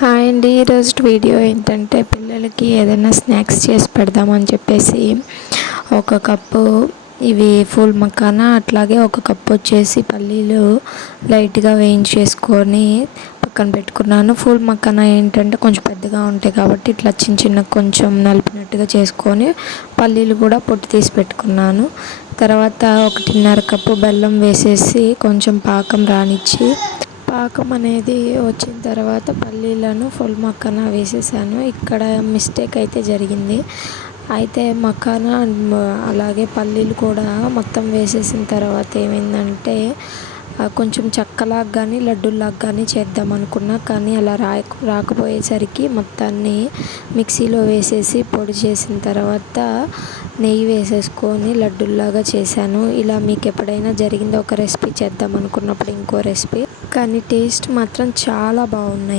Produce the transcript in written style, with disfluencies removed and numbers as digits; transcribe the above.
Hi అండి. ఈరోజు video ఏంటంటే పిల్లలకి ఏదైనా స్నాక్స్ చేసి పెడదామని చెప్పేసి ఒక కప్పు ఇవి ఫుల్ మకానా, అట్లాగే ఒక కప్పు వచ్చేసి పల్లీలు లైట్గా వేయించేసుకొని పక్కన పెట్టుకున్నాను. ఫుల్ మకానా ఏంటంటే కొంచెం పెద్దగా ఉంటాయి కాబట్టి ఇట్లా చిన్న చిన్న కొంచెం నలిపినట్టుగా చేసుకొని పల్లీలు కూడా పొట్టు తీసి పెట్టుకున్నాను. తర్వాత 1.5 కప్పు బెల్లం వేసేసి కొంచెం పాకం రానిచ్చి, పాకం అనేది వచ్చిన తర్వాత పల్లీలను ఫుల్ మకానా వేసేసాను. ఇక్కడ మిస్టేక్ అయితే జరిగింది. అయితే మకానా అలాగే పల్లీలు కూడా మొత్తం వేసేసిన తర్వాత ఏమైందంటే కొంచెం చెక్కలాగా కానీ లడ్డూలాగా కానీ చేద్దాం అనుకున్నా, కానీ అలా రాకపోయేసరికి మొత్తాన్ని మిక్సీలో వేసేసి పొడి చేసిన తర్వాత నెయ్యి వేసేసుకొని లడ్డూల్లాగా చేశాను. ఇలా మీకు ఎప్పుడైనా జరిగిందో, ఒక రెసిపీ చేద్దాం అనుకున్నప్పుడు ఇంకో రెసిపీ, కానీ టేస్ట్ మాత్రం చాలా బాగున్నాయి.